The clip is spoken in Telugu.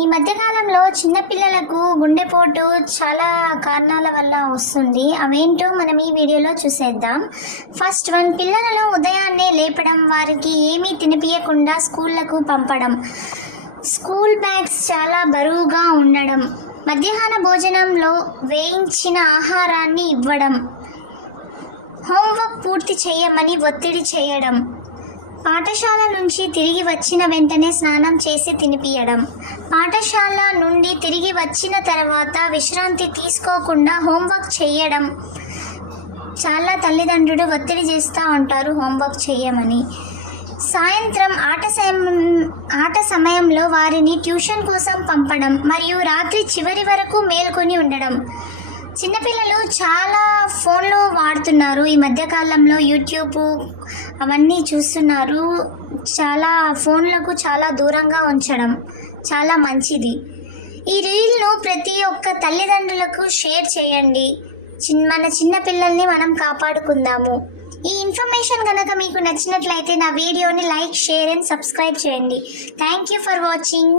ఈ మధ్యకాలంలో చిన్నపిల్లలకు గుండెపోటు చాలా కారణాల వల్ల వస్తుంది. అవేంటో మనం ఈ వీడియోలో చూసేద్దాం. ఫస్ట్ వన్ పిల్లలను ఉదయాన్నే లేపడం వారికి ఏమీ తినిపించకుండా స్కూళ్ళకు పంపడం. స్కూల్ బ్యాగ్స్ చాలా బరువుగా ఉండడం. మధ్యాహ్న భోజనంలో వేయించిన ఆహారాన్ని ఇవ్వడం. హోంవర్క్ పూర్తి చేయమని ఒత్తిడి చేయడం. పాఠశాల నుంచి తిరిగి వచ్చిన వెంటనే స్నానం చేసి తినిపియడం. పాఠశాల నుండి తిరిగి వచ్చిన తర్వాత విశ్రాంతి తీసుకోకుండా హోంవర్క్ చేయడం. చాలా తల్లిదండ్రులు ఒత్తిడి చేస్తూ ఉంటారు హోంవర్క్ చేయమని. సాయంత్రం ఆట సమయం ఆట సమయంలో వారిని ట్యూషన్ కోసం పంపడం మరియు రాత్రి చివరి వరకు మేల్కొని ఉండడం. చిన్నపిల్లలు చాలా ఫోన్ వాడుతున్నారు. ఈ మధ్యకాలంలో యూట్యూబ్ అవన్నీ చూస్తున్నారు. చాలా ఫోన్లకు చాలా దూరంగా ఉంచడం చాలా మంచిది. ఈ రీల్ను ప్రతి ఒక్క తల్లిదండ్రులకు షేర్ చేయండి. చిన్ మన చిన్న పిల్లల్ని మనం కాపాడుకుందాము. ఈ ఇన్ఫర్మేషన్ కనుక మీకు నచ్చినట్లయితే నా వీడియోని లైక్ షేర్ అండ్ సబ్స్క్రైబ్ చేయండి. Thank you for watching.